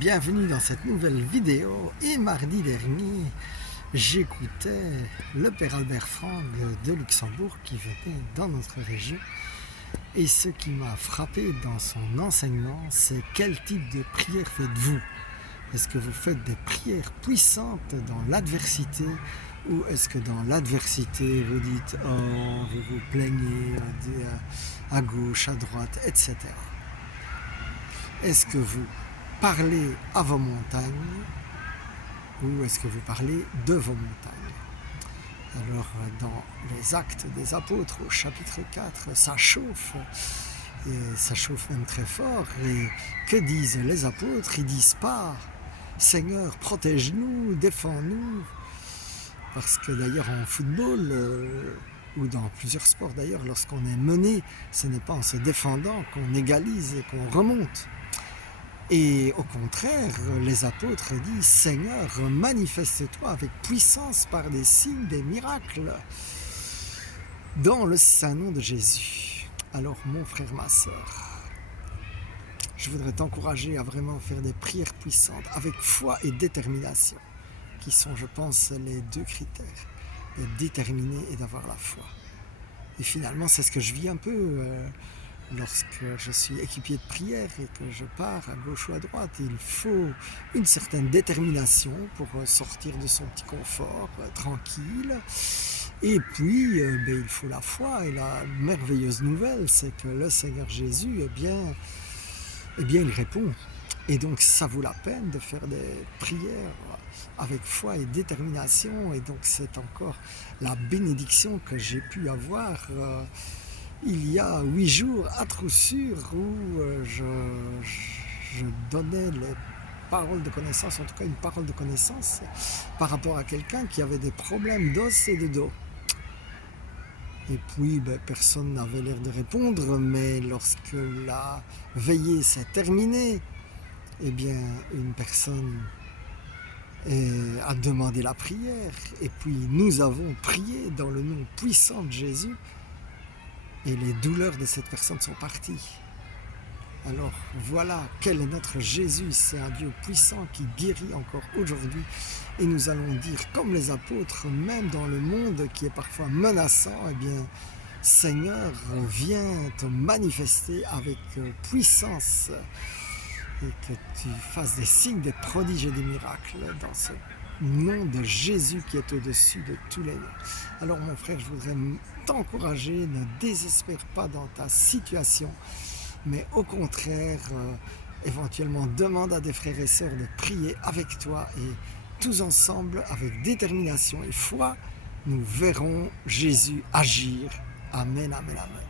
bienvenue dans cette nouvelle vidéo. Et mardi dernier, j'écoutais le Père Albert Franck de Luxembourg qui venait dans notre région. Et ce qui m'a frappé dans son enseignement, c'est quel type de prière faites-vous? Est-ce que vous faites des prières puissantes dans l'adversité, ou est-ce que dans l'adversité vous dites « oh », vous vous plaignez à gauche, à droite, etc. Est-ce que vous parlez à vos montagnes ou est-ce que vous parlez de vos montagnes? Alors dans les Actes des Apôtres au chapitre 4, ça chauffe, et ça chauffe même très fort. Et que disent les apôtres? Ils disent pas « Seigneur, protège-nous, défends-nous ». Parce que d'ailleurs en football, ou dans plusieurs sports d'ailleurs, lorsqu'on est mené, ce n'est pas en se défendant qu'on égalise et qu'on remonte. Et au contraire, les apôtres disent « Seigneur, manifeste-toi avec puissance par des signes, des miracles, dans le saint nom de Jésus ». Alors mon frère, ma sœur, je voudrais t'encourager à vraiment faire des prières puissantes avec foi et détermination, qui sont, je pense, les deux critères, d'être déterminé et d'avoir la foi. Et finalement, c'est ce que je vis un peu lorsque je suis équipier de prière et que je pars à gauche ou à droite. Il faut une certaine détermination pour sortir de son petit confort tranquille. Et puis, il faut la foi. Et la merveilleuse nouvelle, c'est que le Seigneur Jésus, il répond. Et donc, ça vaut la peine de faire des prières avec foi et détermination. Et donc, c'est encore la bénédiction que j'ai pu avoir il y a 8 jours à Troussure, où je donnais les paroles de connaissance, en tout cas une parole de connaissance, par rapport à quelqu'un qui avait des problèmes d'os et de dos. Et puis, personne n'avait l'air de répondre, mais lorsque la veillée s'est terminée, eh bien, une personne a demandé la prière, et puis nous avons prié dans le nom puissant de Jésus, et les douleurs de cette personne sont parties. Alors voilà quel est notre Jésus, c'est un Dieu puissant qui guérit encore aujourd'hui. Et nous allons dire comme les apôtres, même dans le monde qui est parfois menaçant, eh bien Seigneur, viens te manifester avec puissance et que tu fasses des signes, des prodiges et des miracles dans ce nom de Jésus qui est au-dessus de tous les noms. Alors mon frère, je voudrais t'encourager, ne désespère pas dans ta situation, mais au contraire, éventuellement demande à des frères et sœurs de prier avec toi, et tous ensemble, avec détermination et foi, nous verrons Jésus agir. Amen, amen, amen.